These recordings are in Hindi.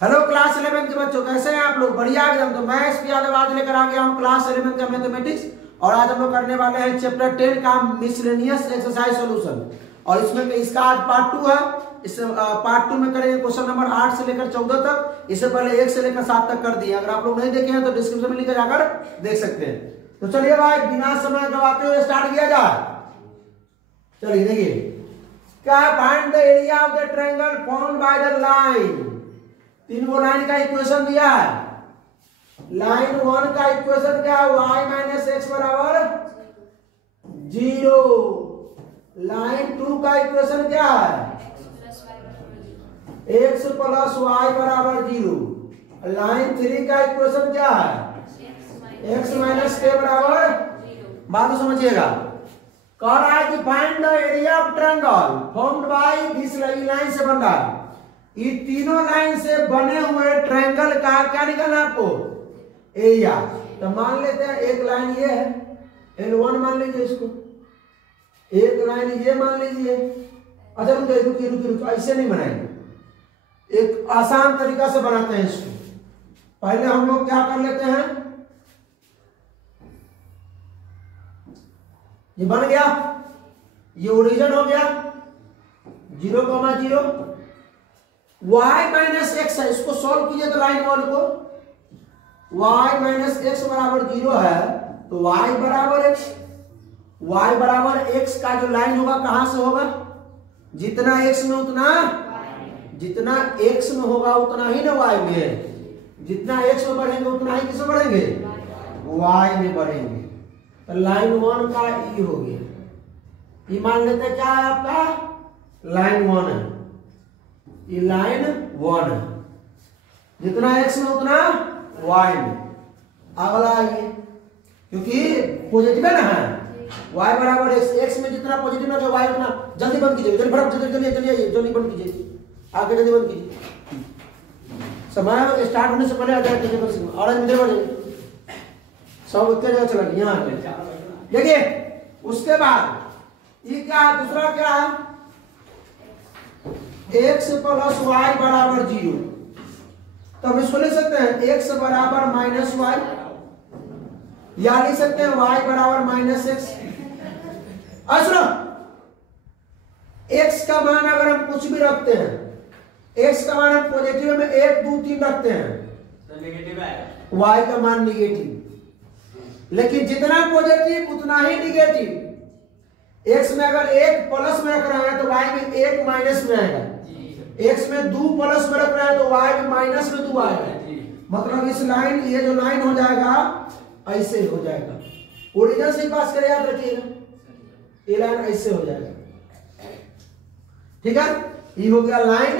हेलो क्लास 11 के बच्चों, कैसे हैं आप लोग? बढ़िया एकदम। तो मैं एसपी यादव आज लेकर आ गया हूँ क्लास 11 का मैथमेटिक्स। और आज हम लोग करने वाले हैं चैप्टर 10 का मिसलेनियस एक्सरसाइज सॉल्यूशन। और इसमें इसका आज पार्ट 2 है। इस पार्ट 2 में करेंगे क्वेश्चन नंबर 8 से लेकर 14 तक। इससे पहले 1 से लेकर 7 तक कर दिए। अगर आप लोग नहीं देखे हैं तो डिस्क्रिप्शन में लिंक जाकर देख सकते हैं। तो चलिए भाई, बिना समय गवाते हुए स्टार्ट किया जाए। चलिए देखिए, क्या find the area of the triangle formed by the line. तीन वो लाइन का इक्वेशन दिया है। लाइन 1 का इक्वेशन क्या है? y माइनस एक्स बराबर 0। लाइन 2 का इक्वेशन क्या है? x प्लस वाई बराबर 0। लाइन 3 का इक्वेशन क्या है? x माइनस के बराबर 0। बात समझिएगा। कह रहा है कि find the area of triangle formed by this line से बन रहा है। ये तीनों लाइन से बने हुए ट्रायंगल का क्या निकालना है आपको? एरिया। तो मान लेते हैं एक लाइन ये है, L1 मान लीजिए इसको। एक लाइन ये मान लीजिए। अच्छा रुकिए, ऐसे नहीं बनाएंगे, एक आसान तरीका से बनाते हैं इसको। पहले हम लोग क्या कर लेते हैं, ये बन गया, ये ओरिजिन हो गया 0,0। y माइनस एक्स है, इसको सॉल्व कीजिए तो लाइन 1 को। y माइनस एक्स बराबर 0 है तो y बराबर x। y बराबर x का जो लाइन होगा कहां से होगा? जितना x में उतना, जितना x में होगा उतना ही ना y में है। जितना x में बढ़ेंगे उतना ही किसमें बढ़ेंगे? y में बढ़ेंगे। तो लाइन 1 का ई हो गया। ये मान लेते हैं क्या है आपका? लाइन 1 है। ये लाइन 1 है। जितना x में उतना y में। अगला ये, क्योंकि पॉजिटिव है ना है, y बराबर x में जितना पॉजिटिव है y उतना। जल्दी बंद कीजिए, जल्दी बंद कीजिए, आगे जल्दी बंद कीजिए। समय स्टार्ट होने से पहले आ जाए और सब उत्तर जगह चला गया। देखिए उसके बाद ये क्या है? दूसरा क्या है? x प्लस वाई बराबर 0। तो हम इसको लिख सकते हैं x बराबर माइनस वाई, या लिख सकते हैं y बराबर माइनस एक्स। सुनो, x का मान अगर हम कुछ भी रखते हैं, x का मान हम पॉजिटिव में 1 2 3 रखते हैं तो नेगेटिव आएगा, y का मान नेगेटिव। लेकिन जितना पॉजिटिव उतना ही नेगेटिव। x में अगर 1 प्लस में रख रहे हैं तो y में 1 माइनस में आएगा। x में 2 प्लस में रख रहे हैं तो y में माइनस में 2 आएगा। मतलब इस लाइन, ये जो लाइन हो जाएगा ऐसे हो जाएगा। ओरिजिन से पास कर याद रखिएगा, ये लाइन ऐसे हो जाएगा। ठीक है, ये हो गया लाइन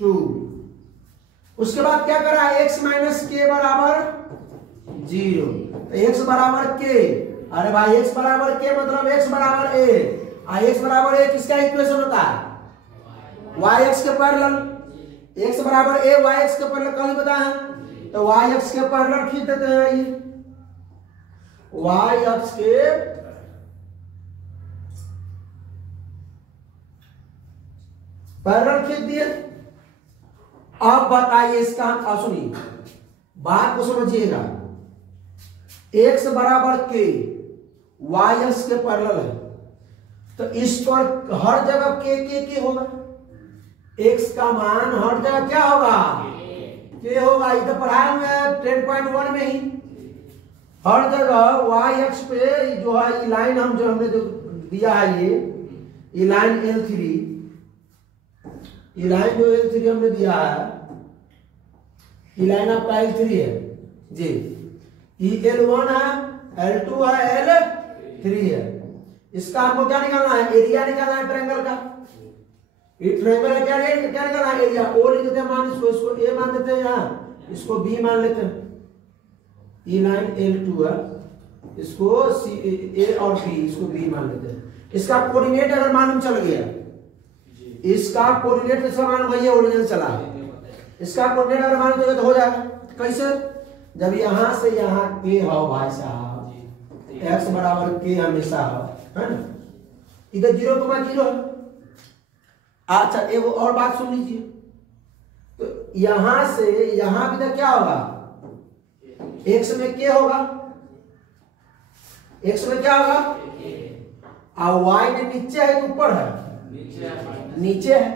2। उसके बाद क्या करा? x माइनस के बराबर 0। तो x बराबर के, अरे भाई x बराबर के मतलब x बराबर a। x बराबर a किसका इक्वेशन होता है? yx के पैरेलल। x बराबर a yx के पैरेलल कल बताया, तो yx के पैरेलल खींच देते हैं। ये yx के पैरेलल खींच दिए। अब बताइए इसका, सुनिए बात को समझिएगा। x बराबर के yx के पैरेलल है, तो इस पर हर जगह के होगा। x का मान हर जगह क्या होगा? के होगा। इधर पढ़ाए हुए 10.1 में ही हर जगह yx पे जो है ये लाइन हम जो हमने जो दिया है, ये लाइन L3, ये लाइन जो L3 हमने दिया है, ये लाइन आपका L3 है जी। ये L1 है, L2 है, L3 है। इसका आपको क्या निकालना है? एरिया निकालना है ट्रायंगल का। ये ट्रायंगल का क्या निकालना है? एरिया। ओ लिख देते हैं मान, इसको ए मान देते हैं, यहाँ इसको बी मान लेते हैं। ये लाइन L2 है, इसको ए और बी, इसको बी मान लेते हैं। इसका कोऑर्डिनेट अगर मालूम चल गया, इसका कोऑर्डिनेट इसका मान भैया ओरिजिन चला, इसका कोऑर्डिनेट अगर मालूम चलेगा तो हो जाएगा। कैसे? जब यहां से यहां के हो भाई साहब, x बराबर के हमेशा हो, है ना? इधर 0,0 है। अच्छा एक और बात सुन लीजिए, तो यहां से यहां भी तक क्या होगा, x में k होगा, x में क्या होगा, और y में नीचे है कि ऊपर है, नीचे है।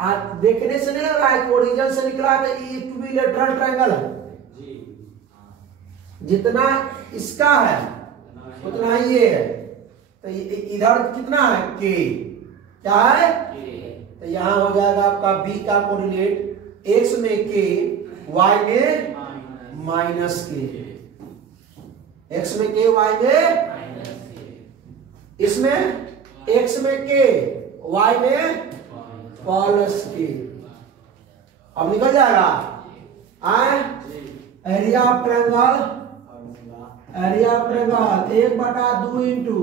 आप देखने से नहीं लग रहा है कि ओरिजिन से निकला है इक्विलैटरल ट्रायंगल है, जितना इसका है उतना ही ये है। तो इधर कितना है k, क्या है, तो यहां हो जाएगा आपका b का कोऑर्डिनेट x में k, y में माइनस k, x में k, y में, इसमें x में k, y में प्लस k। अब निकल जाएगा area of triangle, area of triangle 1/2 into,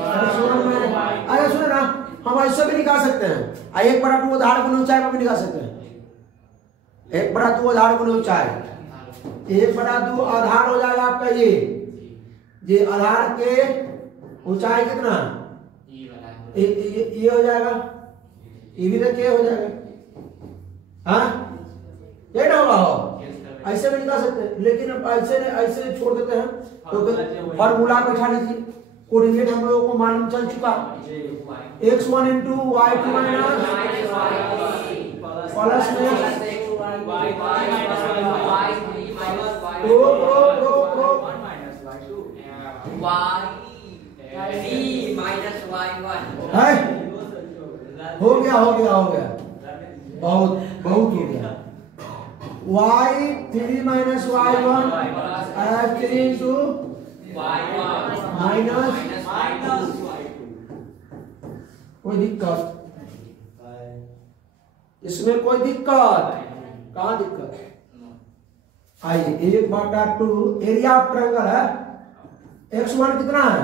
अरे सुनो ना, हम ऐसे भी निकाल सकते हैं, 1/2 आधार गुना ऊंचाई पर भी निकाल सकते हैं, 1/2 आधार गुना ऊंचाई, 1/2 आधार हो जाएगा आपका ये आधार के ऊंचाई कितना, ये हो जाएगा, ये भी तो क्या हो जाएगा, हाँ ये ना होगा, हो ऐसे भी निकाल सकते हैं, लेकिन अब ऐसे छोड़ देते हैं तो फॉर्मूला बैठा लीजिए, कोऑर्डिनेट हम लोगों को मालूम चल चुका, x1 into y2 minus plus में हो गया बहुत हो गया, y3 minus y1 3 into minus, कोई दिक्कत इसमें, कोई दिक्कत, कहाँ दिक्कत, आइए 1/2 एरिया ऑफ ट्रायंगल है, x1 कितना है,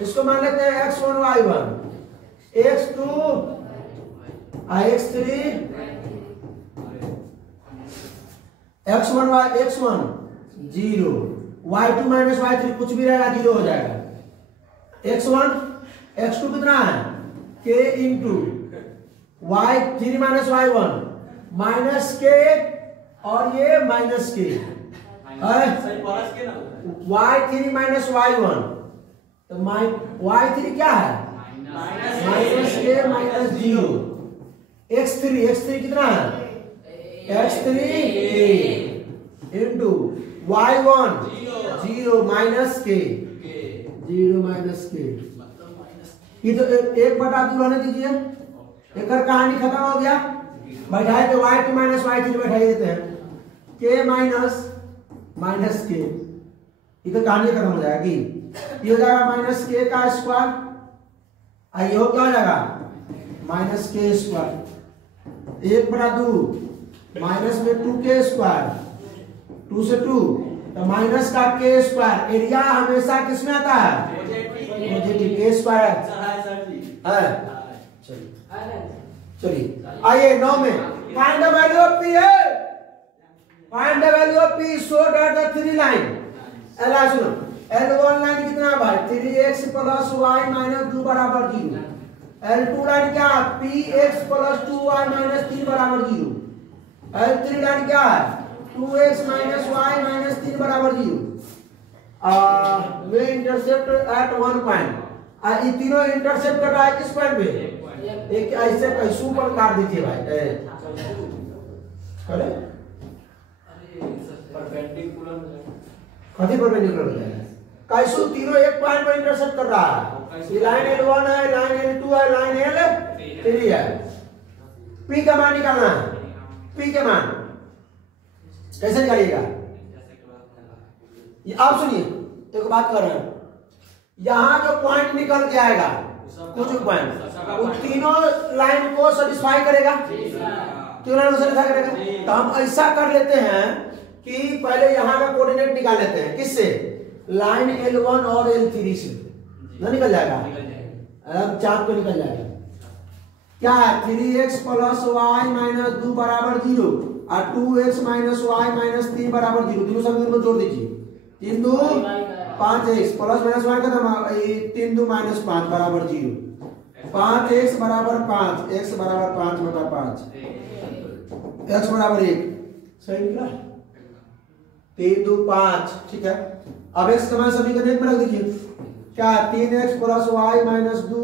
इसको मान लेते हैं x1 y1, x2 x3, x1 0, y2 minus y3 कुछ भी रहेगा 0 हो जाएगा, x1 x2 कितना है k into y3 minus y1 minus k, और ये minus k, y3 minus y1, तो y3 क्या है माइनस k माइनस 0, x3 कितना है x3 into y1 0 minus k, 0 minus k, ये तो 1/2 रहने दीजिए, एक कहानी खत्म हो गया, बैठाए तो y2 माइनस y3 बैठा देते हैं, k माइनस k, ये तो कहानी खत्म हो जाएगी, ये हो जाएगा माइनस k का स्क्वायर, आइए हो क्या हो जाएगा माइनस k स्क्वायर, 1/2 माइनस में 2k स्क्वायर, 2 से 2 तो माइनस का k स्क्वायर, एरिया हमेशा किसमें आता है पॉजिटिव, k स्क्वायर है। चलिए आइए 9 में, find the value of p है, find the value of p show that the three line, एला सुनो L1 लाइन कितना है भाई 3x प्लस y माइनस 2 बराबर 0, L2 लाइन क्या है px प्लस 2y माइनस 3 बराबर 0, L3 लाइन क्या है 2x माइनस y माइनस 3 बराबर 0, वे इंटरसेप्ट एट 1 पॉइंट, ये तीनों इंटरसेप्ट कर रहा है किस पॉइंट पे, एक ऐसे कैसू पर काट दीजिए भाई, अरे परपेंडिकुलर हो जाएगा, कैसू तीनों एक पॉइंट पर इंटरसेप्ट कर रहा है, ये लाइन L1 है, लाइन L2 है, लाइन L3 है, P का मान निकालना है, P का मान कैसे निकालिएगा, आप सुनिए एक बात कर रहे हैं, यहां जो पॉइंट निकल के आएगा कुछ पॉइंट वो तीनों लाइन को सेटिस्फाई करेगा, तीनों लाइन को सेटिस्फाई करेगा, तो हम ऐसा कर लेते हैं कि पहले यहां का कोऑर्डिनेट निकाल लेते हैं, किससे, लाइन L1 और L3 से, ना निकल जाएगा, अब चाप पे निकल जाएगा, क्या है 3x प्लस y माइनस 2 बराबर 0 और 2x माइनस y माइनस 3 बराबर 0, तीनों समीकरण को जोड़ दीजिए, 3 2 5x प्लस माइनस y का 3 2 माइनस 5 बराबर 0, 5x बराबर 5, x बराबर 5/5, x बराबर 1 सही निकला 3 2 5 ठीक है। अब x का मान समीकरण 1 में रख दीजिए क्या 3x प्लस वाई माइनस 2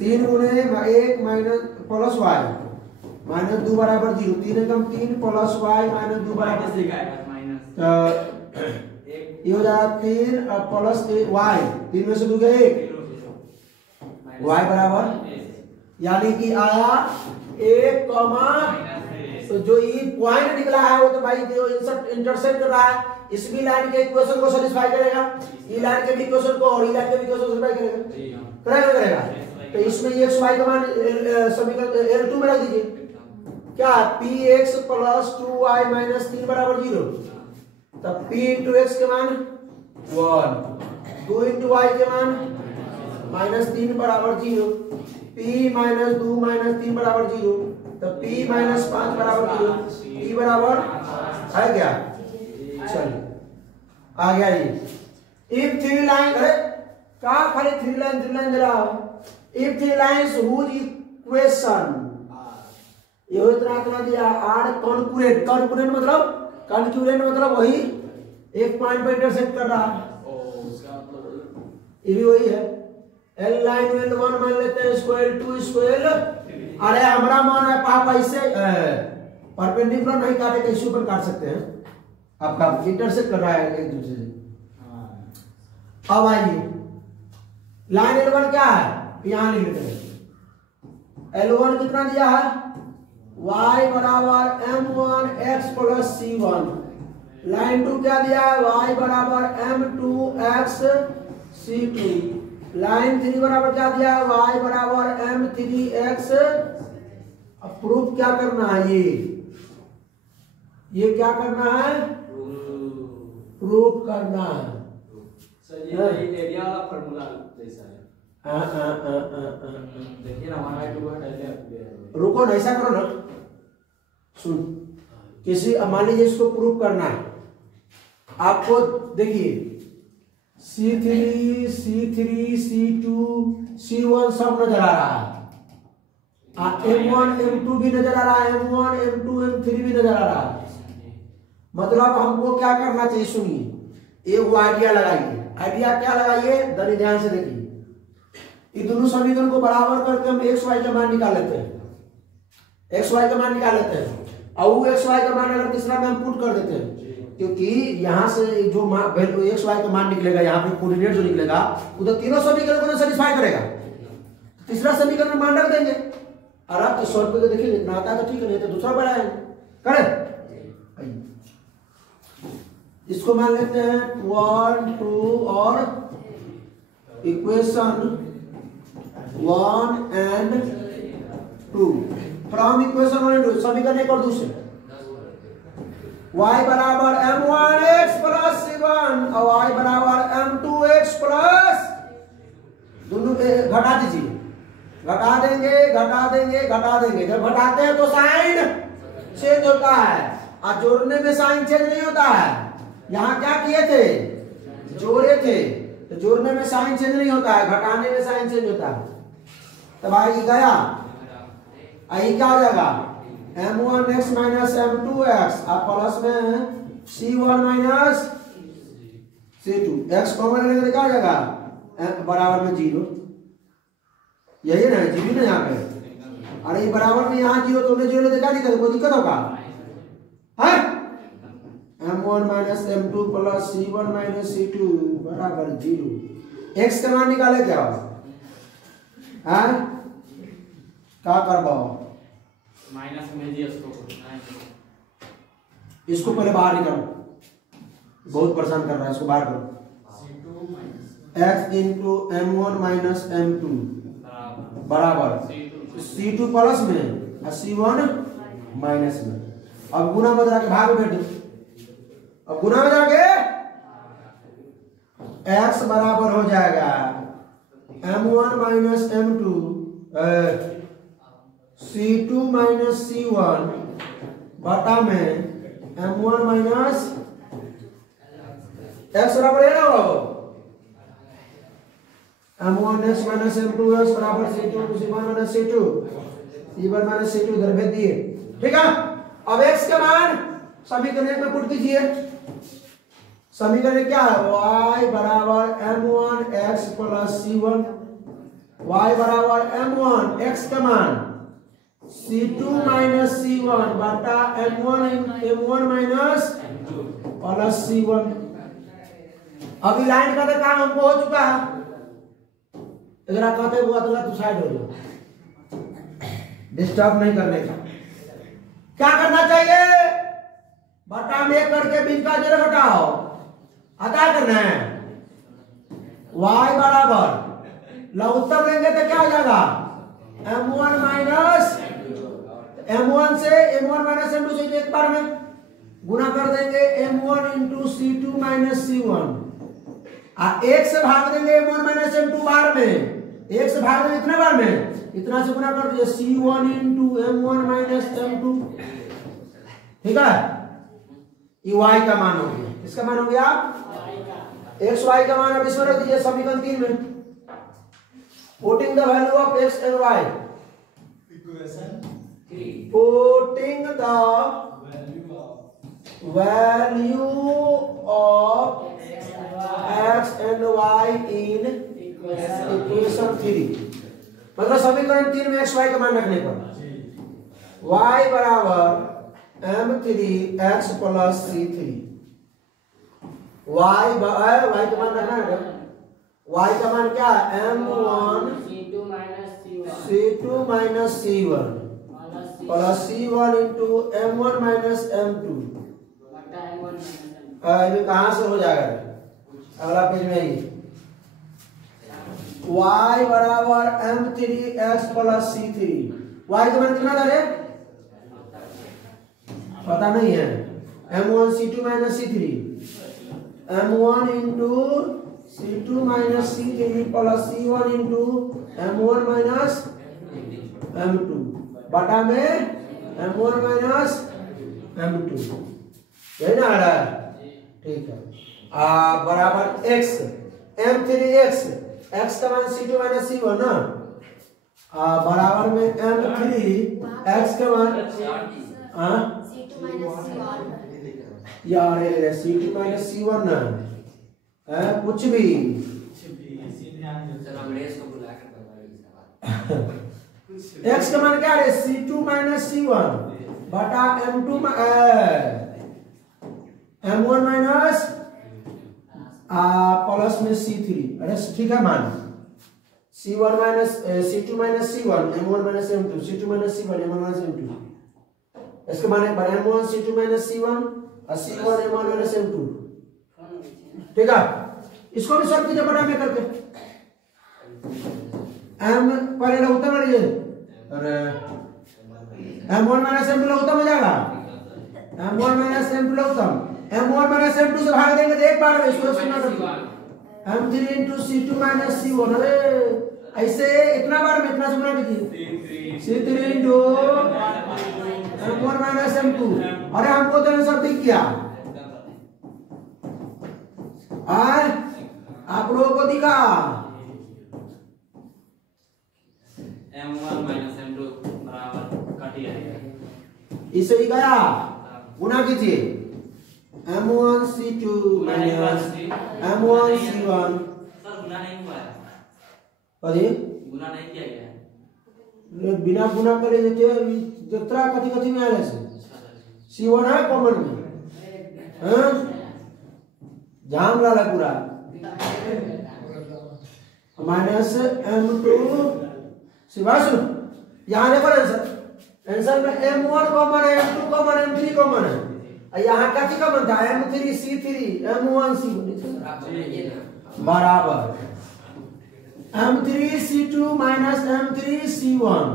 3 गुणे 1 माइनस प्लस वाई माइनस 2 बराबर 0 3 एकम 3 प्लस वाई माइनस 2 बराबर ये हो जाएगा 3 और प्लस वाई 3 में से 2 गए 1 वाई बराबर यानी कि आया 1 कॉमा तो जो ये पॉइंट निकला है वो तो भाई जो इंटरसेक्ट कर रहा है इस भी लाइन के इक्वेशन को सैटिस्फाई करेगा ये लाइन के भी इक्वेशन को और ये लाइन के भी इक्वेशन को सैटिस्फाई करेगा तो इसमें ये x y का मान समीकरण L2 में रख दीजिए क्या px प्लस 2y माइनस 3 बराबर 0 तब p इंटू x के मान 1 2 इंटू y के मान माइनस 3 बराबर 0 p माइनस 2 माइनस 3 बराबर 0 तब p माइनस 5 बराबर 0 p बराबर है क्या चलिए आ गया ये इफ थ्री लाइन अरे का खाली थ्री लाइन जरा if three lines whose equation ये हो इतना दिया आर कॉन्करेंट मतलब वही एक पॉइंट पर इंटरसेक्ट कर रहा ये भी वही है एल लाइन L1 मान लेते हैं स्क्वायर 2 स्क्वायर अरे हमारा मान है पापा इससे परपेंडिकुलर नहीं काटे कैसे ऊपर काट सकते हैं आपका इंटरसेक्ट कर रहा है एक दूसरे से। अब आइए लाइन L1 क्या है यहां लिख लेते हैं L1 कितना दिया है y बराबर m1 x plus c1 line 2 क्या दिया है y बराबर m2 x c2 लाइन 3 बराबर क्या दिया है y बराबर m3 x अब प्रूफ क्या करना है ये क्या करना है प्रूफ करना है सर ये एरिया वाला फार्मूला जैसा है देखिए ना हमारा टू है रुको ना ऐसा करो ना सुन किसी मान लीजिए इसको प्रूफ करना है आपको देखिए C3 C2 C1 सब नजर आ रहा है M1 M2 भी नजर आ रहा है M1 M2 M3 भी नजर आ रहा है मतलब हमको क्या करना चाहिए सुनिए एक आइडिया लगाइए आइडिया क्या लगाइए दरी ध्यान से देखिए ये दोनों समीकरण को बराबर करके हम x y का मान निकाल लेते हैं x y का मान निकाल लेते हैं और वो x y का मान अगर तीसरा में हम पुट कर देते हैं क्योंकि यहां से जो वैल्यू x y का मान निकलेगा यहाँ पे कोऑर्डिनेट जो निकलेगा उधर तीनों समीकरण को सेटिस्फाई करेगा तीसरा समीकरण में मान रख देंगे और आप तो 100 रुपये को देखिए इतना आता है तो ठीक है नहीं तो दूसरा बढ़ाएंगे करें इसको मान लेते हैं 1 2 और equation 1 and 2 from equation 1 and 2 समीकरण एक और दूसरे y बराबर m1x प्लस c1 और y बराबर m2x प्लस दोनों घटा दीजिए घटा देंगे जब घटाते हैं तो साइन चेंज होता है और जोड़ने में साइन चेंज नहीं होता है यहाँ क्या किए थे जोड़े थे तो जोड़ने में साइन चेंज नहीं होता है घटाने में साइन चेंज होता है तब आई गया आई क्या हो जाएगा m1x माइनस m2x आप प्लस में c1 minus c2 x common लेने क्या हो जाएगा बराबर में 0 यही ना जीरो ना यहाँ पे अरे ये बराबर में यहाँ 0 तो उन्हें 0 देखा नहीं कोई दिक्कत होगा है m1 minus m2 plus c1 minus c2 बराबर 0 x का मान निकाले क्या है क्या करवाओ माइनस में जी इसको पहले बाहर निकालो बहुत परेशान कर रहा है इसको बाहर करो x into m1 minus m2 बराबर c2 प्लस में और c1 माइनस में अब गुना में जाके भाग में बैठ दो अब गुना में जाके x बराबर हो जाएगा m1 minus m2 c2 minus c1 बटा में m1 माइनस x बराबर है ना वो m1x माइनस m2x बराबर c2 c1 minus c2 c1 minus c2 इधर भेज दिए ठीक है। अब x का मान समीकरण में पुट कीजिए। समीकरण क्या है? y बराबर m1 x plus c1, y बराबर m1 x का मान c2 माइनस c1 बटा m1 माइनस प्लस c1। अभी लाइन का तो काम हमको हो चुका है। अगर आप कहते हुआ तो साइड हो जाओ, डिस्टर्ब नहीं करने का। क्या करना चाहिए? बटा में एक करके बीच का जरा घटाओ, अदा करना है। y बराबर लघुत्तम लेंगे तो क्या हो जाएगा? m1 माइनस m1 से m1 माइनस m2 से एक बार में गुना कर देंगे m1 into c2 minus c1, एक से भाग देंगे m1 माइनस m2 बार में, एक से भाग देंगे इतने बार में, इतना से गुना कर दीजिए c1 into m1 minus m2। ठीक है, ये y का मान हो गया। किसका मान हो गया? x y का मान। अब इसमें रख दीजिए समीकरण 3 में, putting the value of x and y, putting the value of x and y in equation 3। मतलब समीकरण 3 में x y का मान रखने पर y बराबर m3 x plus c3, y का मान रखना है। y का मान क्या है? m1 c2 minus c1 plus c1 into m1 minus m2। ये कहां से हो जाएगा? अगला पेज में ही y बराबर m3x प्लस c3। y का मान कितना था रे? पता नहीं है। m1 c2 minus c3, m1 into c2 minus c3 plus c1 into m1 minus m2 बटा में m1 माइनस m2। यही ना आ रहा है? ठीक है। बराबर x m3x, x का मान c2 माइनस c1 ना, बराबर में m3x का मान यार c2 माइनस c1 ना है कुछ भी। x का मान क्या है? c2 माइनस c1 बटा m1 माइनस प्लस में c3। अरे ठीक है, मान c1 minus c2 minus c1 m1 minus m2, c2 minus c1 m1 minus m2। इसके मान एक बार m1 c2 माइनस c1 और c1 m1 माइनस m2। ठीक है, इसको भी सॉल्व कीजिए बटा में करके। m पहले लघुत्तम लीजिए। अरे m1 माइनस m2 लघुत्तम हो जाएगा। m1 minus m2 लघुत्तम, m1 minus m2 से भाग देंगे तो एक बार में इसको सुना कर m3 into c2 minus c1। अरे ऐसे इतना बार में इतना से गुना कीजिए c3 into m1 minus m2। अरे हमको तो आंसर दिख गया, आप लोगों को दिखा m1 माइनस m2 बराबर कट जाएगा। इसे ही गया, गुना कीजिए m1 c2 minus m1 c1। Sir गुना नहीं हुआ है। अरे गुना नहीं किया गया है। बिना गुना करे जितना कथी कथी में आले से c1 है कॉमन में, हां जान रहा है पूरा। माइनस m2 सिवाय सुनो, यहाँ देखो आंसर में m1 कॉमन है, m2 कॉमन है, m3 कॉमन है। यहाँ का क्या कॉमन था? m3 c3 m1 c1 बराबर m3 c2 minus m3 c1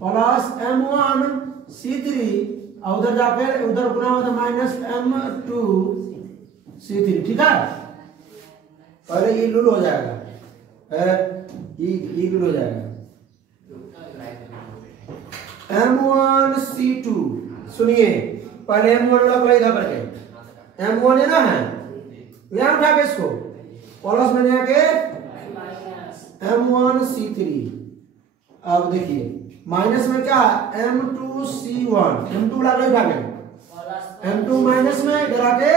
plus m1 c3 और उधर जाकर उधर गुना होता माइनस m2 c3। ठीक है, पहले ये लूल हो जाएगा, ये लूल हो जाएगा। m1 c2 सुनिए, पहले m1 लग लो इधर करके, m1 है ना, है यहाँ उठा के इसको प्लस में आके m1 c3। अब देखिए माइनस में क्या M2C1 M2 लगा भागे M2 माइनस में इधर आके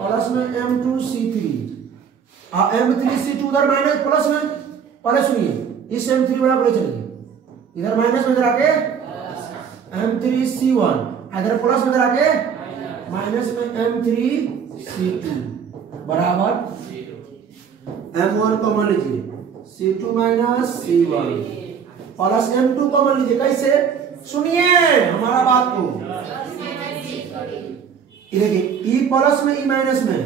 प्लस में M2C3 और M3C2 उधर माइनस प्लस में। पहले सुनिए इस M3 वाला बोले चलिए इधर माइनस में इधर आके M3C1 इधर प्लस में इधर आके माइनस में M3C2 बराबर M1 कॉमन लीजिए C2 minus C1 plus M2 common लीजिए। कैसे सुनिए हमारा बात को, ये देखिए E प्लस में E माइनस में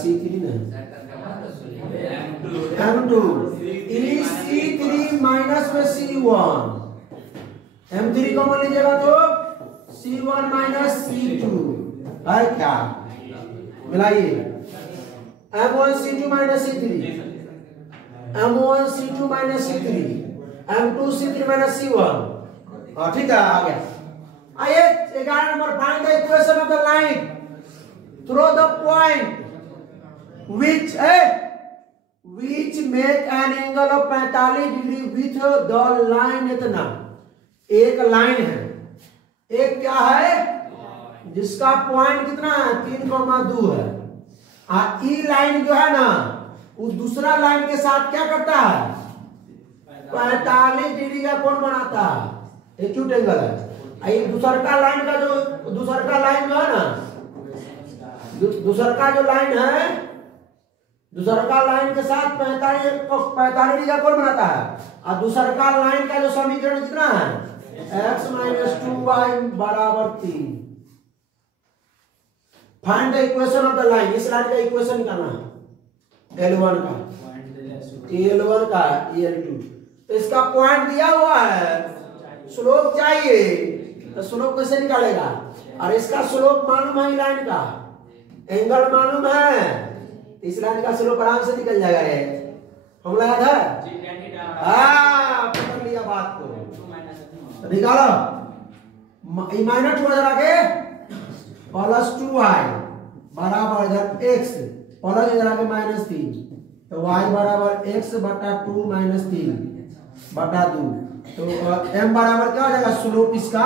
C3 नहीं M2 E C3 माइनस में C1 M3 कॉमन लीजिएगा तो C1 माइनस C2 है क्या मिलाइए M1 C2 minus C3 M1 C2 minus C3 M2 C3 minus C1 ठीक है आ गया। आइए 11 number find the equation of the line through the point which make an angle of 45 degree with the line। इतना एक लाइन है, एक क्या है जिसका पॉइंट कितना है 3,2 है। ई लाइन जो है ना उस दूसरा लाइन के साथ क्या करता है 45 डिग्री का कोण बनाता है, एक्यूट एंगल है। ये दूसरा का लाइन का जो दूसरा का लाइन जो है ना दूसरा का जो लाइन है दूसरा का लाइन के साथ 45 डिग्री का कोण बनाता है। और दूसरा का लाइन का जो समीकरण कितना है x माइनस 2y बराबर 3। Find the equation of the line, इस लाइन का इक्वेशन निकालना है L1 का L1 का L2। तो इसका पॉइंट दिया हुआ है, स्लोप चाहिए तो स्लोप कैसे निकालेगा। और इसका स्लोप मालूम है लाइन का, एंगल मालूम है, इस लाइन का स्लोप आराम से निकल जाएगा रे। हम याद है पकड़ लिया बात को। तो निकालो माइनस 2 आगे प्लस 2y बराबर इधर x प्लस इधर आगे माइनस 3 तो y बराबर x बटा 2 माइनस 3 बटा 2। तो m बराबर क्या हो जाएगा स्लोप इसका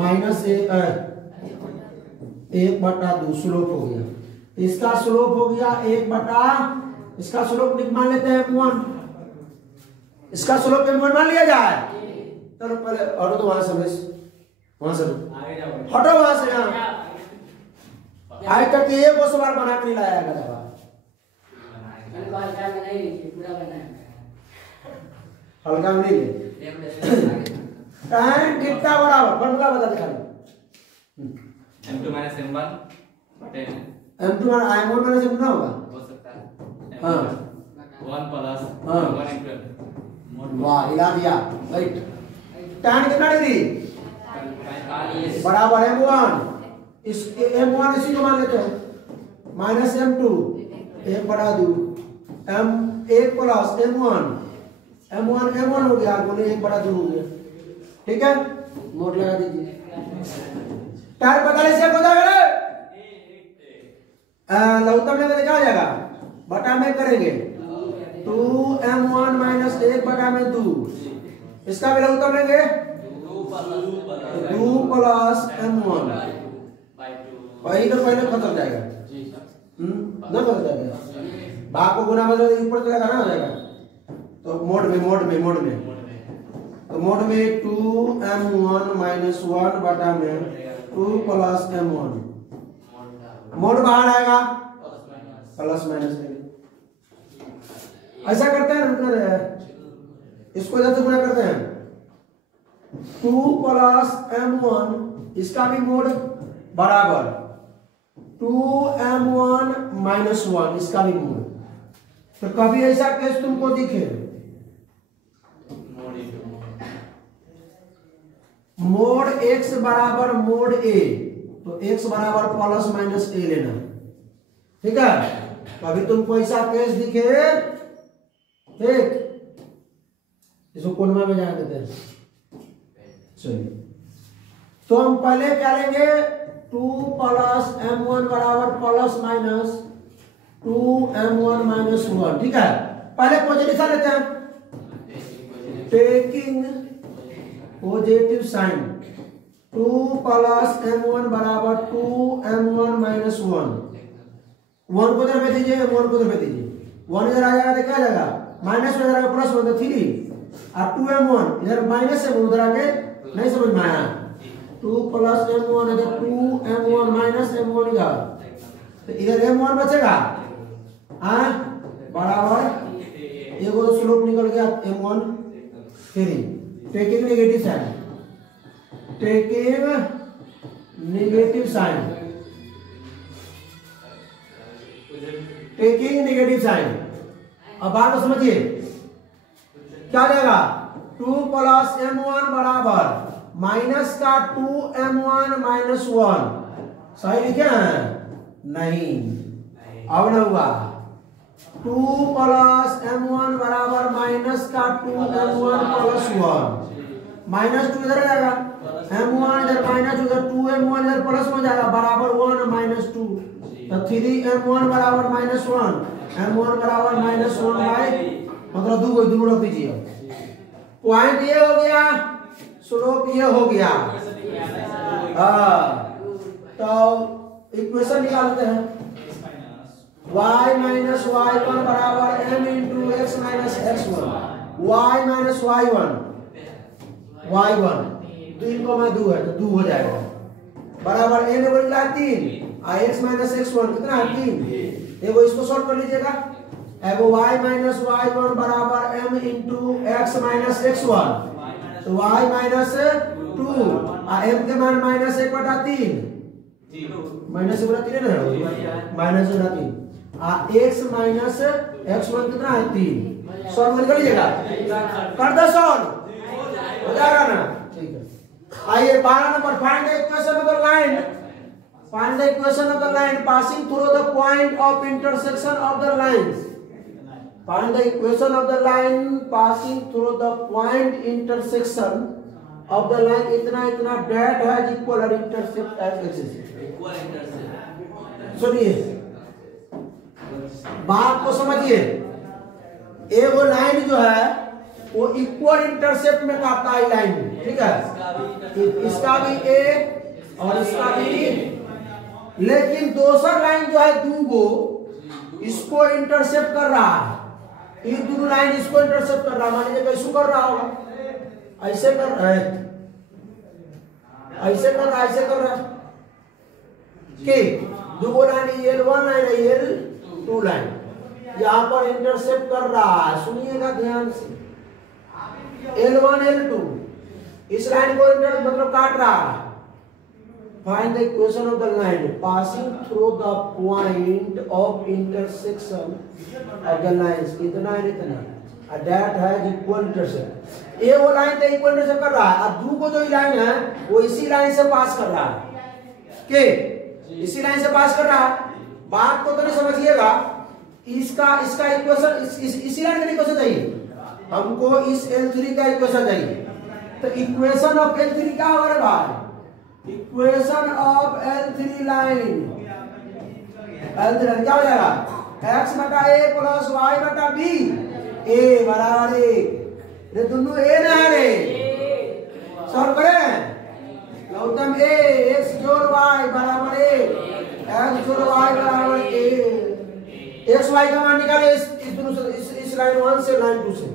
माइनस 1 बटा 2 स्लोप हो गया। इसका स्लोप हो गया 1 बटा, इसका स्लोप मान लेते हैं m1, इसका स्लोप m1 मान लिया जाए। चलो पहले हटो तो वहां से वहां से हटो वहां से। यहाँ आज तक ये वो सवाल बना के नहीं लाया गया हल्का में नहीं टाइम कितना बराबर फॉर्मूला बता दिखा m2 माइनस m1 m2 और m1 माइनस m ना होगा हो सकता है। हां 1 प्लस 1 into वाह हिला दिया राइट। tan कितना डिग्री बराबर m1 इस m1 इसी को मान लेते हैं माइनस m2 1 बटा 2 m1 प्लस m1 हो गया, बोले 1 बटा 2 हो गया। ठीक है नोट लगा दीजिए। टाइम 45 से हो जाएगा लघुत्तम लेंगे क्या हो जाएगा बटा में करेंगे 2m1 माइनस 1 बटा में 2। इसका भी लघुत्तम लेंगे 2 प्लस m1 वही तो पहले खत्म जाएगा ना खत्म जाएगा भाग को गुना बदल ऊपर चलेगा ना हो जाएगा। तो मोड में तो मोड में 2m1 माइनस 1 बटा में 2 प्लस m1 मोड बाहर आएगा प्लस माइनस ऐसा करते हैं इसको इधर से गुना करते हैं 2 प्लस m1 इसका भी मोड बराबर 2m1 माइनस 1 इसका भी मोड। तो कभी ऐसा केस तुमको दिखे मोड x बराबर मोड a तो x बराबर प्लस माइनस a लेना। ठीक है कभी तुमको ऐसा केस दिखे ठीक इसको कोणमा में जाने देते हैं। चलिए तो हम पहले क्या लेंगे 2 प्लस m1 बराबर प्लस माइनस 2m1 माइनस 1। ठीक है पहले पॉजिटिव साइन लेते हैं, taking positive sign 2 plus m1 बराबर 2m1 माइनस 1 को इधर पे दीजिए, 1 को इधर पे दीजिए, 1 इधर आ जाएगा तो क्या आ जाएगा माइनस में, इधर प्लस में तो 3 और 2m1 इधर माइनस से उधर आके नहीं समझ में आया, 2 प्लस m1 इधर 2m1 माइनस m1 इधर, तो इधर m1 बचेगा बराबर ये को तो स्लोप निकल गया m1 3, taking negative sign, taking negative sign, taking negative sign. अब बात को समझिए क्या जाएगा 2 प्लस m1 बराबर माइनस का 2m1 माइनस 1, सही लिखे हैं नहीं, अब न हुआ 2 प्लस m1 बराबर माइनस का 2m1 प्लस 1, माइनस 2 इधर जाएगा, m1 इधर माइनस उधर 2m1 इधर प्लस में जाएगा बराबर 1 माइनस 2, तो 3m1 बराबर माइनस 1, m1 बराबर माइनस 1 बाई मतलब 2 को दोनों रख दीजिए, पॉइंट ये हो गया, स्लोप ये हो गया। तो इक्वेशन निकालते हैं, y माइनस y1 बराबर m into x minus x1, y minus y1 3 को मैं 2 है तो 2 हो जाएगा बराबर m को निकाला 3 x माइनस x1 कितना है 3, एगो इसको सॉल्व कर लीजिएगा, एगो y माइनस y1 बराबर m into x minus x1, तो y माइनस 2 m के मान माइनस 1/3 माइनस 1/3 ना माइनस 1/3 x माइनस x1 कितना है 3, सॉल्व कर लीजिएगा, कर दो सॉल्व हो जाएगा ना, ठीक है। आइए 12 number, find the equation of the line, find the equation of the line passing through the point of intersection of the lines, find the equation of the line passing through the point intersection of the line, इतना इतना डेट है इक्वल और इंटरसेप्ट एज एक्सिस। सुनिए बात को समझिए, एक वो लाइन जो है वो इक्वल इंटरसेप्ट में काटता है लाइन, ठीक है, इसका भी ए और इसका भी, लेकिन दूसरा लाइन जो है 2 को इसको इंटरसेप्ट कर रहा है, ये दोनों लाइन इसको इंटरसेप्ट कर रहा है, मान लीजिए कैसे कर रहा होगा, ऐसे कर रहा है, ऐसे कर रहा है, ऐसे कर रहा है कि दो line L1 line L2 line यहां पर इंटरसेप्ट कर रहा है, सुनिएगा ध्यान से, L1 L2 इस लाइन को मतलब काट रहा है, find the equation of the line passing through the point of intersection of the lines, इतना है इतना दैट हैज इक्वल इंटरसेप्ट, ये वो लाइन तो इक्वल इंटरसेप्ट कर रहा है, और दू को जो लाइन है वो इसी लाइन से पास कर रहा है, के इसी लाइन से पास कर रहा है। बात को तो नहीं समझिएगा, इसका इक्वेशन इसी लाइन का इक्वेशन चाहिए हमको, इस L3 का इक्वेशन चाहिए, तो इक्वेशन ऑफ L3 क्या होगा रे भाई, equation of L3 line, L3 line क्या हो जाएगा, x बटा a प्लस y बटा b, a बराबर a, दोनों a ना है रे, सॉल्व करें, लौटम a x जोड़ y बराबर a, x जोड़ y बराबर a, x y का मान निकाले इस दोनों से, इस लाइन 1 से लाइन 2 से,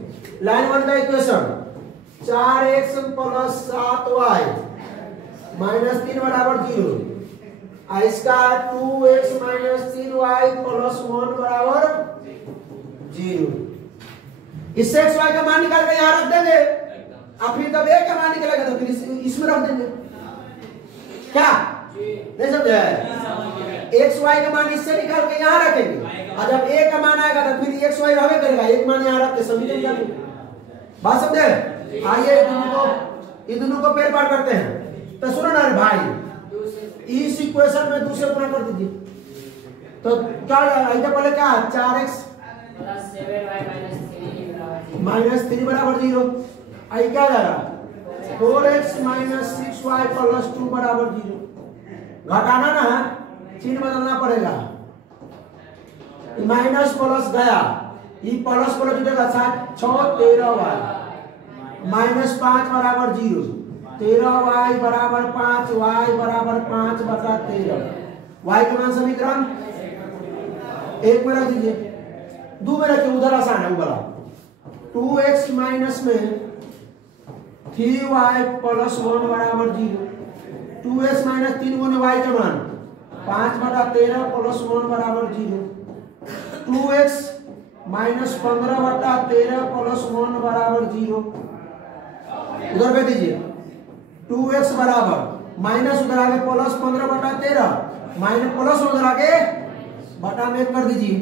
लाइन 1 का equation 4x plus 7y minus 3 बराबर 0, इसका 2x माइनस 3y प्लस 1 बराबर 0, इससे x y का मान निकाल कर यहाँ रख देंगे, और फिर तब a का मान निकलेगा तो फिर इसमें रख देंगे, क्या नहीं समझे, x y का मान इससे निकाल के यहाँ रखेंगे, और जब a का मान आएगा तो फिर x y रहने करेगा, एक मान यहाँ रख के सभी को निकालेंगे, बात समझे। आइए इन दोनों को पेड़ पार करते हैं, तो सुनो ना भाई, इस इक्वेशन में दूसरे गुना कर दीजिए, तो क्या आएगा, पहले क्या 4x प्लस 7y माइनस 3 बराबर 0, आई क्या जाएगा 4x माइनस 6y प्लस 2 बराबर 0, घटाना ना है, चिन्ह बदलना पड़ेगा, माइनस प्लस गया, ई प्लस प्लस जुटेगा 6 13y माइनस 5 बराबर 0, 13y बराबर 5, y बराबर 5 बटा 13। y के मान समीकरण 1 में रख दीजिए, 2 में रखिए, उधर आसान है वो वाला। 2x माइनस में 3y प्लस 1 बराबर 0, 2x माइनस 3 गुने y का मान 5 बटा 13 प्लस 1 बराबर 0, 2x माइनस 15 बटा 13 प्लस 1 बराबर 0। उधर कर दीजिए, 2x बराबर माइनस उधर आगे प्लस 15 बटा 13 माइनस प्लस उधर आगे बटा में कर दीजिए,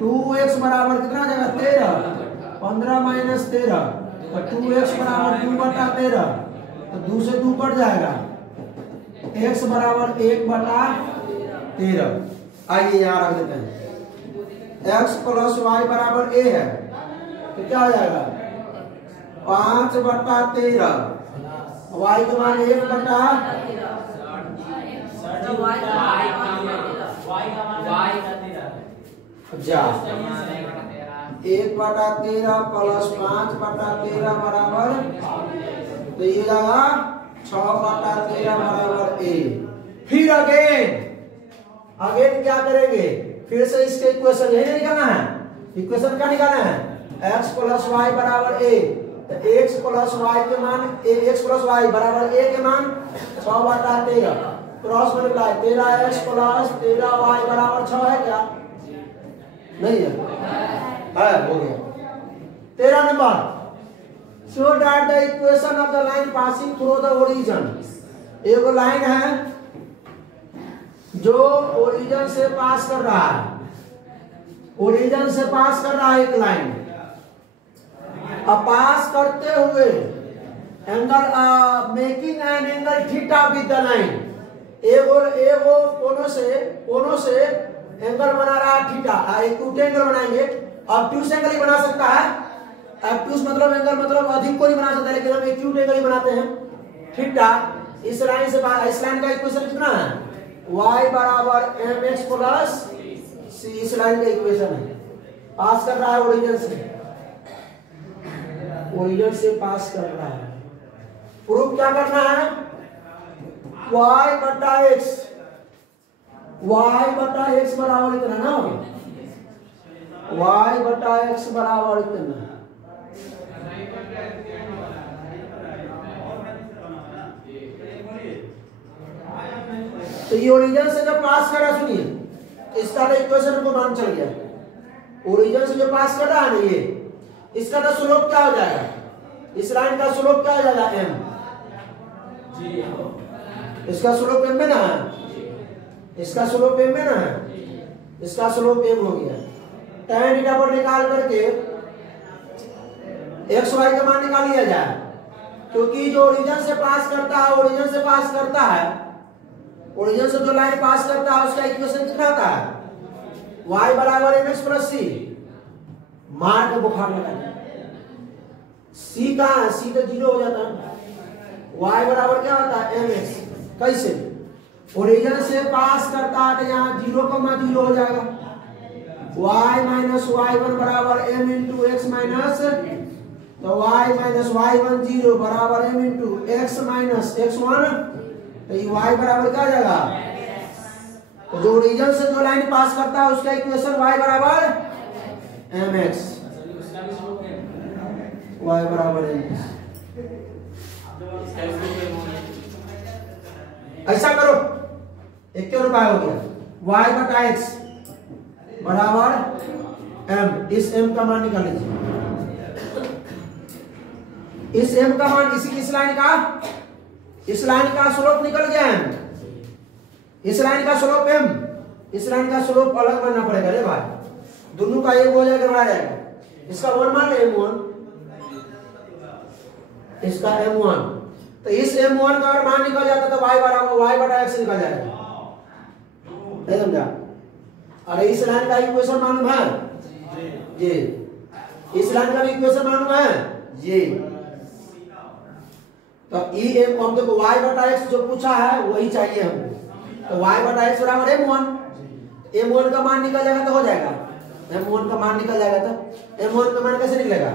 2x बराबर कितना आ जाएगा 13, 15 माइनस 13 तो 2x बराबर 2 बटा 13, तो 2 से 2 कट जाएगा, x बराबर 1 बटा 13। आइए यहाँ रख देते हैं, x प्लस वाई बराबर a है तो क्या हो जाएगा 5 बटा 13, y के मान 1 बटा जा 1 बटा 13 प्लस 5 बटा 13 बराबर, तो ये जाएगा 6 बटा 13 बराबर a। फिर अगेन क्या करेंगे, फिर से इसके इक्वेशन यही निकालना है, इक्वेशन क्या निकालना है x प्लस वाई बराबर a, तो x प्लस वाई के मान x प्लस वाई बराबर a के मान 6 बटा 13 cross multiply 13x plus 13y बराबर 6 है क्या, नहीं है, हो गया। 13 number, show that the equation of the line passing through the origin. एक लाइन है जो ओरिजिन से पास कर रहा है, ओरिजिन से पास कर रहा है एक लाइन, अब पास करते हुए angle making an angle theta with the line, एगो कोनों से एंगल बना रहा है थीटा, एक्यूट एंगल बनाएंगे, ऑब्ट्यूस एंगल ही बना सकता है, ऑब्ट्यूस मतलब एंगल मतलब अधिक को नहीं बना सकता, लेकिन हम एक्यूट एंगल ही बनाते हैं थीटा। इस लाइन से इस लाइन का इक्वेशन कितना है y बराबर mx प्लस c, इस लाइन का इक्वेशन है, पास कर रहा है ओरिजिन से पास कर रहा है। प्रूफ क्या करना है, y बटा x बराबर इतना ना, y बटा x बराबर इतना, तो ये ओरिजिन से जब पास कर रहा है, सुनिए इसका तो इक्वेशन को मान चल गया, ओरिजिन से जो पास कर रहा है ना ये, इसका तो स्लोप क्या हो जाएगा, इस लाइन का स्लोप क्या हो जाएगा m, इसका स्लोप m में ना है, इसका स्लोप m में ना है, इसका स्लोप m हो गया। tan थीटा पर निकाल करके x y का मान निकाल लिया जाए, क्योंकि जो ओरिजिन से पास करता है, ओरिजिन से पास करता है, ओरिजिन से जो लाइन पास करता है उसका इक्वेशन कितना आता है y बराबर mx प्लस c, मार के बुखार लगा, c कहाँ है, c तो 0 हो जाता है, y बराबर क्या होता है mx, कैसे ओरिजिन से पास करता है तो यहाँ 0 का मान 0 हो जाएगा, y माइनस y1 बराबर m इंटू एक्स माइनस, तो y माइनस y1 0 बराबर m into x minus x1, तो ये y बराबर क्या आ जाएगा, तो जो ओरिजिन से जो लाइन पास करता है उसका इक्वेशन y बराबर mx, y बराबर mx। ऐसा करो, 1 रुपया हो गया, y बटा x बराबर m, इस m का मान निकाल लीजिए, इस m का मान इस लाइन का, इस लाइन का स्लोप निकल गया m, इस लाइन का स्लोप m, इस लाइन का स्लोप अलग बनना पड़ेगा रे भाई, दोनों का एक हो जाएगा बड़ा जाएगा, इसका 1 मान ले m1, इसका m1, तो इस m1 का अगर मान निकल जाता तो y बराबर y बटा x निकल जाएगा, नहीं समझा, अरे इस लाइन का इक्वेशन मालूम है ये, इस लाइन का भी इक्वेशन मालूम है ये, तो ई एम हम देखो y बटा x जो पूछा है वही चाहिए हमको, तो y बटा x बराबर m1, m1 का मान निकल जाएगा तो हो जाएगा m1 का मान निकल जाएगा। तो m1 का मान कैसे निकलेगा?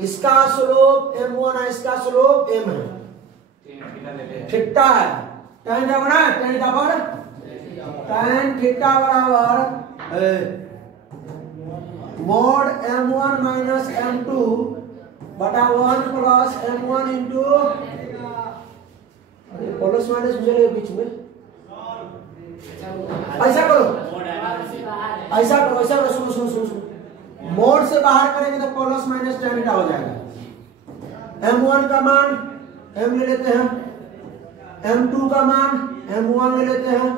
इसका स्लोप m1 है, इसका स्लोप m है, थीटा है, tan थीटा बना है, tan थीटा पर tan थीटा बराबर mod m1 माइनस m2 बटा 1 प्लस m1 इंटू, अरे प्लस माइनस मुझे बीच में, ऐसा करो, ऐसा करो, ऐसा करो, सुनो सुनो सुनो सुनो, मोड से बाहर करेंगे तो प्लस माइनस tan थीटा हो जाएगा। m1 का मान m ले लेते हैं, m2 का मान m1 ले लेते हैं,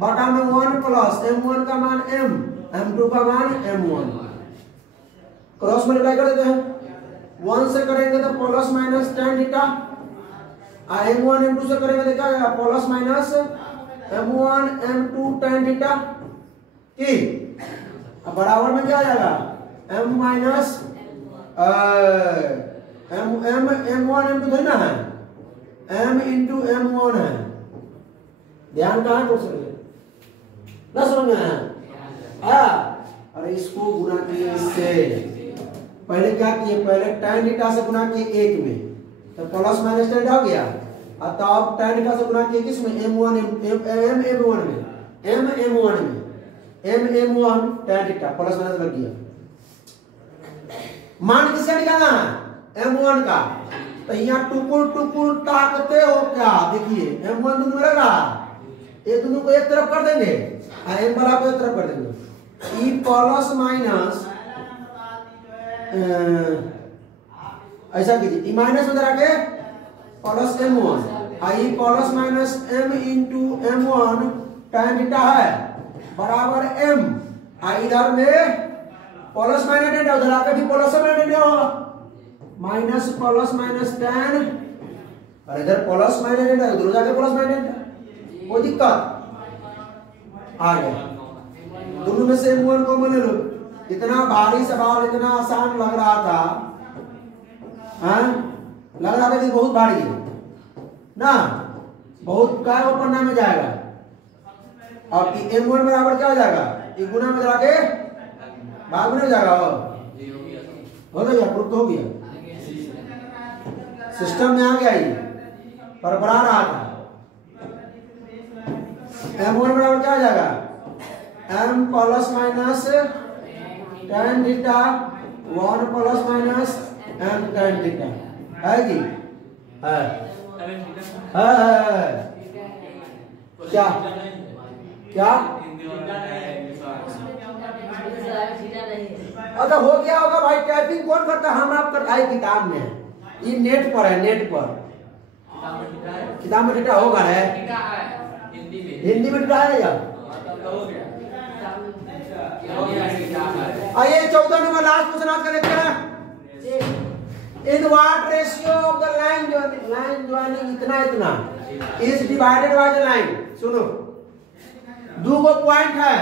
बटा में 1 प्लस m1 का मान m, m2 का मान m1, क्रॉस मल्टीप्लाई कर देते हैं। 1 से करेंगे तो plus minus tan theta, m1 m2 से करेंगे तो क्या आएगा? Plus minus m1 m2 tan theta की, अब बराबर में क्या आ जाएगा? m माइनस m1 m2 थोड़ी ना है, m इंटू m1 है। ध्यान कहाँ है क्वेश्चन ना समझ में आया? अरे इसको गुना किए इससे, पहले क्या किए? पहले tan थीटा से गुना किए 1 में, तो प्लस माइनस tan हो गया, और तब tan थीटा से गुना किए किसमें? m1 m1 में, m1 में, m1 tan theta plus minus लग गया। मान किसका निकालना है? m1 का। तो यहाँ टुकुर टुकुर ताकते हो क्या? देखिए m1 दोनों में लगा, ये दोनों को एक तरफ कर देंगे, m वाला को एक तरफ कर देंगे, ई प्लस माइनस ऐसा कीजिए, ई माइनस में रखे plus m1, i plus minus m into m1 tan theta है बराबर m, इधर में प्लस माइनस tan, उधर आके भी प्लस माइनस होगा, माइनस प्लस माइनस tan, और इधर प्लस माइनस tan, उधर जाके प्लस माइनस, कोई दिक्कत आ गया। दोनों में से m1 को ले लो। इतना भारी सवाल, इतना आसान लग रहा था, हाँ लग रहा था कि बहुत भारी है ना, बहुत क्या वो पढ़ना में जाएगा। और m1 बराबर क्या हो जाएगा? ये गुना में जाके भाग में जाएगा, हो गया, प्रूफ तो हो गया, सिस्टम में आ गया, ये पर बढ़ा रहा था। m1 बराबर क्या हो जाएगा? m plus minus tan theta 1 plus minus m tan theta है कि है क्या क्या? अगर हो गया होगा भाई, टाइपिंग कौन करता है? हम आप करता है, किताब में है, ये नेट पर है, नेट पर किताब में थीटा होगा है, हिंदी में थीटा है यार। आइए 14 नंबर लास्ट क्वेश्चन आज का देखते हैं। In what ratio of the line joining इतना इतना is divided by the line. सुनो, दो पॉइंट है,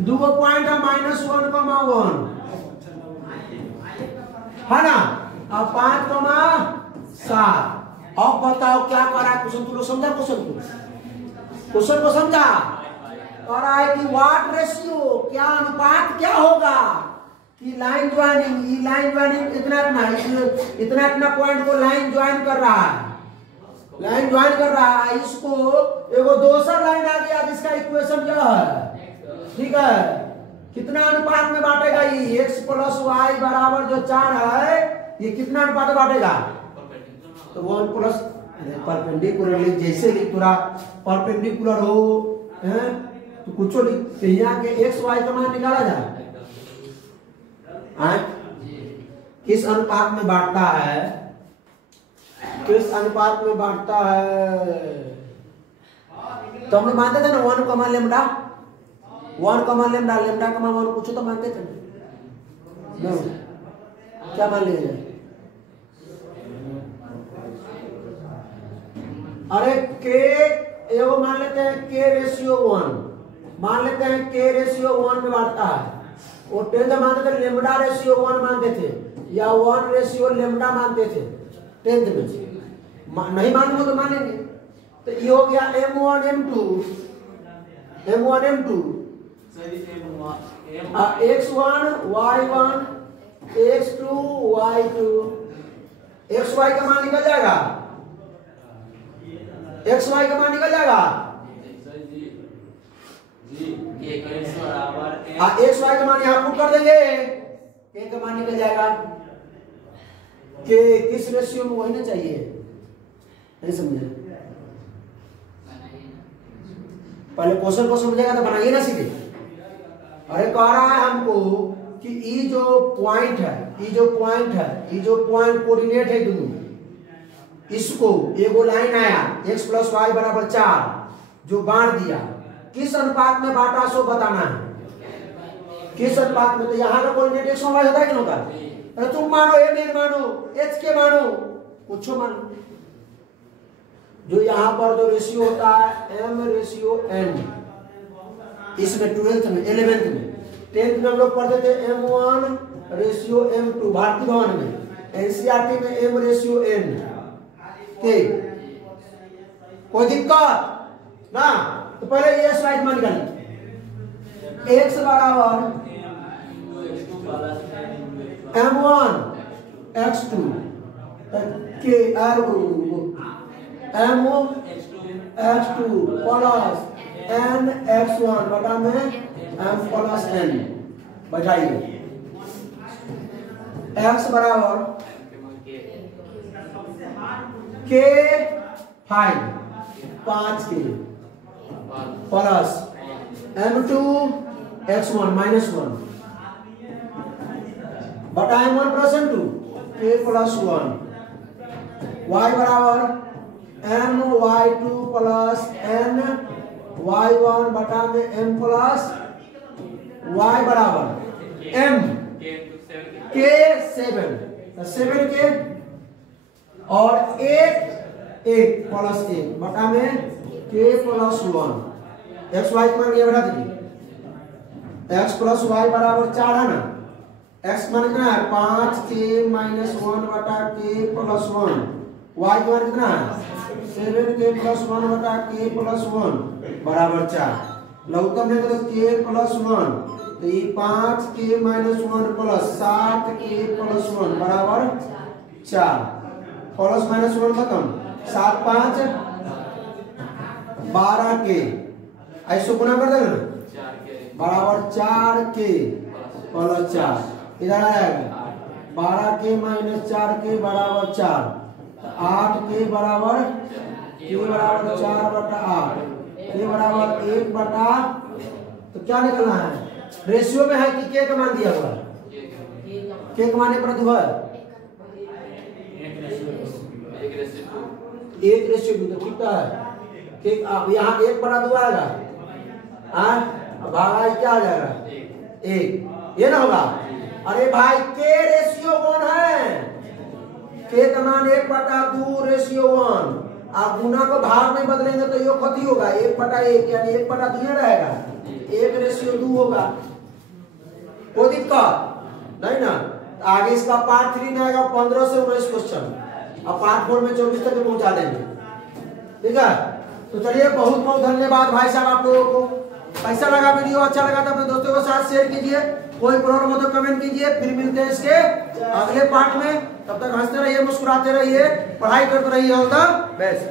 -1,1 है ना, और 5,7। अब बताओ क्या कर रहा है क्वेश्चन? तुम लोग समझा क्वेश्चन को समझा? कह रहा है कि व्हाट रेशियो, क्या अनुपात क्या होगा कि लाइन ज्वाइनिंग इतना पॉइंट को लाइन ज्वाइन कर रहा है, इसको एगो दूसरा लाइन आ गया जिसका इक्वेशन क्या है, ठीक है, कितना अनुपात में बांटेगा? ये x प्लस वाई बराबर जो 4 है, ये कितना अनुपात में बांटेगा? तो 1 प्लस परपेंडिकुलर, जैसे लिख पूरा परपेंडिकुलर हो है तो कुछ लिख, यहाँ के x y का मान निकाला जाए, किस अनुपात में बांटता है, किस अनुपात में बांटता है? तो हम लोग मानते थे ना 1 का मान लेमडा, 1 का मान लेमडा का मान 1 पूछो तो मानते थे ना, क्या मान लिया जाए? अरे के एगो मान लेते हैं k रेशियो 1, मान लेते हैं k रेशियो 1 में बांटता है, वो 10 मानते थे, लेमडा रेशियो 1 मानते थे, या 1 रेशियो लेमडा मानते थे 10th में, नहीं मानूंगा तो मानेंगे। तो ये हो गया m1 m2, x1 y1 x2 y2 xy का मान निकल जाएगा, xy का मान निकल जाएगा। xy का मान यहाँ पुट कर देंगे, k का मान निकल जाएगा। k किस रेशियो में वही ना चाहिए, नहीं समझे? पहले क्वेश्चन को समझेगा तो बनाइए ना सीधे। अरे कह रहा है हमको कि ये जो पॉइंट है, ये जो पॉइंट कोऑर्डिनेट है दोनों, इसको एगो लाइन आया x + y = 4 जो बांट दिया, किस अनुपात में बांटा सो बताना है। किस अनुपात में? तो यहाँ का कोऑर्डिनेट x y होता है कि नहीं होता? अरे तुम मानो m मानो h के मानो कुछ मानो, जो यहाँ पर जो रेशियो होता है m/n, इसमें 12th में 11th में 10th में हम लोग पढ़ते थे m1/m2 भारतीय भवन में, एनसीईआरटी में m/n के। कोई दिक्कत ना? तो पहले ये स्लाइड में निकालिए, x बराबर m1 x2 के m x2 plus n x1 बटा में m प्लस n बैठाइए। x बराबर k 5 के प्लस m2 x1 -1 बटा m1 plus m2 k plus 1 y बराबर m y2 plus n y1 बटा में m प्लस y बराबर m k 7 के और 1 प्लस 1 बटा में k प्लस 1 x y मान ये बढ़ा दीजिए। x प्लस y बराबर 4 है ना, x मान कितना है 5k - 1 बटा k प्लस 1, y का मान कितना है 7k प्लस 1 बटा k प्लस 1 बराबर 4। लघुत्तम है तो k प्लस 1, तो ये 5k - 1 प्लस 7k प्लस 1 बराबर 4, प्लस माइनस 1 खत्म, 7 5 12k, ऐसे गुना कर देंगे ना, बराबर 4k प्लस 4 इधर आएगा 12k - 4k बराबर 4, 8k बराबर k बराबर 4 बटा 8, k बराबर 1 बटा, तो क्या निकलना है? रेशियो में है कि k का मान दिया हुआ है? k का मान एक प्रति है 1/2, तो कितना है? ठीक, अब यहाँ 1/2 आएगा, भागा क्या आ जाएगा 1, ये ना होगा। अरे भाई के रेशियो 1 है, के का मान 1/2 रेशियो 1, आप गुना को भाग में बदलेंगे तो ये कथी होगा 1/1 यानी 1/2 रहेगा, 1/2 होगा। कोई दिक्कत नहीं ना? आगे इसका पार्ट 3 में आएगा 15 से 19 क्वेश्चन, अब पार्ट 4 में 24 तक पहुंचा देंगे, ठीक है? तो चलिए बहुत बहुत धन्यवाद भाई साहब आप लोगों को। कैसा लगा वीडियो? अच्छा लगा तो अपने दोस्तों के साथ शेयर कीजिए, कोई प्रॉब्लम हो तो कमेंट कीजिए। फिर मिलते हैं इसके अगले पार्ट में, तब तक हंसते रहिए, मुस्कुराते रहिए, पढ़ाई करते रहिए। All the best.